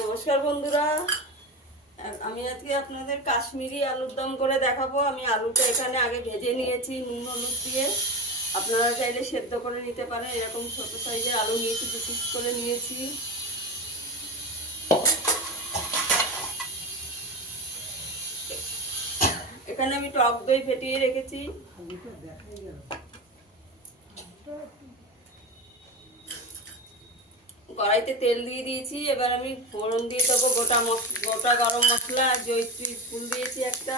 নমস্কার বন্ধুরা, আমি আজকে আপনাদের কাশ্মীরি আলুর দম করে দেখাবো। আমি আলুটা এখানে আগে ভেজে নিয়েছি নুন হলুদ দিয়ে। আপনারা চাইলে সেদ্ধ করে নিতে পারেন। এরকম ছোট সাইজের আলু নিয়েছি, 2 পিস করে নিয়েছি। এখানে আমি টক দই ফেটিয়ে রেখেছি। কড়াইতে তেল দিয়ে দিয়েছি। এবার আমি ফোড়ন দিয়ে দেবো গোটা গরম মশলা আর জয়িত্রী ফুল দিয়েছি একটা।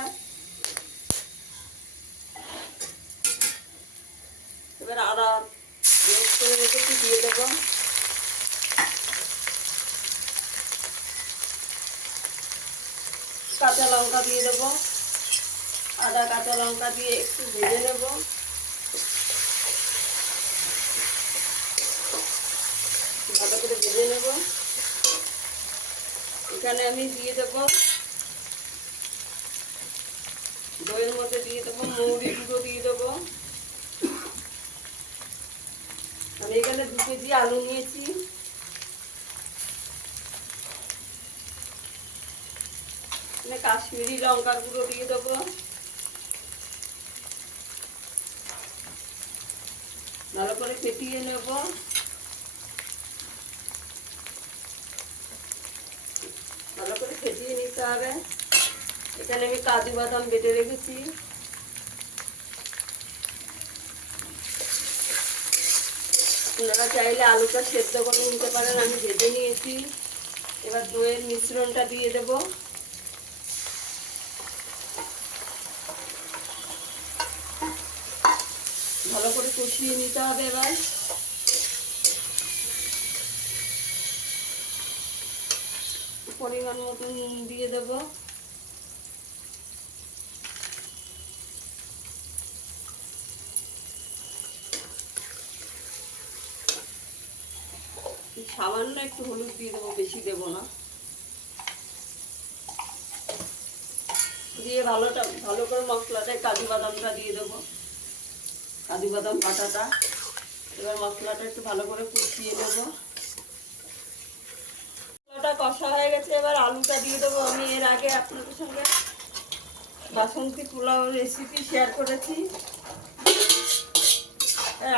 এবার আদা পেস্ট করে রেখেছি দিয়ে দেবো। কাঁচা লঙ্কা দিয়ে দেবো। আদা কাঁচা লঙ্কা দিয়ে একটু ভেজে নেব। ভালো করে ভেজে নেব। এখানে আমি দিয়ে দেবো দইয়ের মধ্যে দিয়ে দেবো মৌরি গুঁড়ো দিয়ে দেবো। আমি এখানে 2 কেজি আলু নিয়েছি। কাশ্মীরি লঙ্কার গুঁড়ো দিয়ে দেবো। ভালো করে ফেটিয়ে নেব। ভালো করে ফেটিয়ে নিতে হবে। এখানে আমি কাজু বাদাম বেটে রেখেছি। আপনারা চাইলে আলুটা সেদ্ধ করে নিতে পারেন, আমি ভেজে নিয়েছি। এবার দইয়ের মিশ্রণটা দিয়ে দেব। ভালো করে কষিয়ে নিতে হবে। এবার পরিমাণ মতো নুন দিয়ে দেব। সামান্য একটু হলুদ দিয়ে দেবো, বেশি দেবো না। দিয়ে ভালো করে মশলাটায় কাজু বাদামটা দিয়ে দেবো, কাজু বাদাম বাটাটা। এবার মশলাটা একটু ভালো করে কষিয়ে নেব। মশলাটা কষা হয়ে গেছে। এবার আলুটা দিয়ে দেবো। আমি এর আগে আপনাদের সঙ্গে বাসন্তী পোলাও রেসিপি শেয়ার করেছি।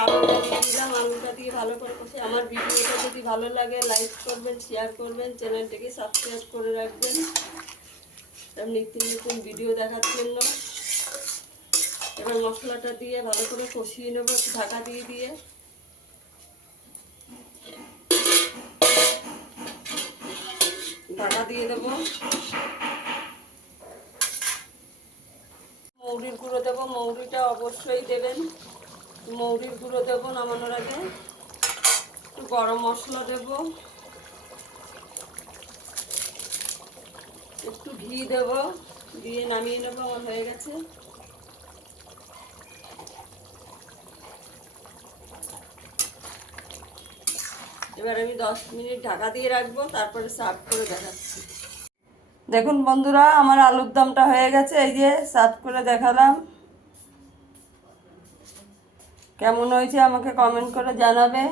আলুটা দিয়ে দিলাম। আলুটা দিয়ে ভালো করে কষে। আমার ভিডিওটা যদি ভালো লাগে লাইক করবেন, শেয়ার করবেন, চ্যানেলটাকে সাবস্ক্রাইব করে রাখবেন নিত্য নতুন ভিডিও দেখার জন্য। এবার মশলাটা দিয়ে ভালো করে কষিয়ে নেব ঢাকা দিয়ে দিয়ে। ঢাকা দিয়ে দেবো। মৌরির গুঁড়ো দেবো। মৌরিটা অবশ্যই দেবেন। মৌরির গুঁড়ো দেবো নামানোর আগে। একটু গরম মশলা দেব। একটু ঘি দেব, দিয়ে নামিয়ে নেব। আমার হয়ে গেছে। এবার আমি 10 মিনিট ঢাকা দিয়ে রাখবো, তারপরে সার্ভ করে দেখাচ্ছি। দেখুন বন্ধুরা, আমার আলুর দমটা হয়ে গেছে। এই যে সার্ভ করে দেখালাম। কেমন হয়েছে আমাকে কমেন্ট করে জানাবে।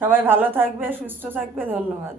সবাই ভালো থাকবে, সুস্থ থাকবে। ধন্যবাদ।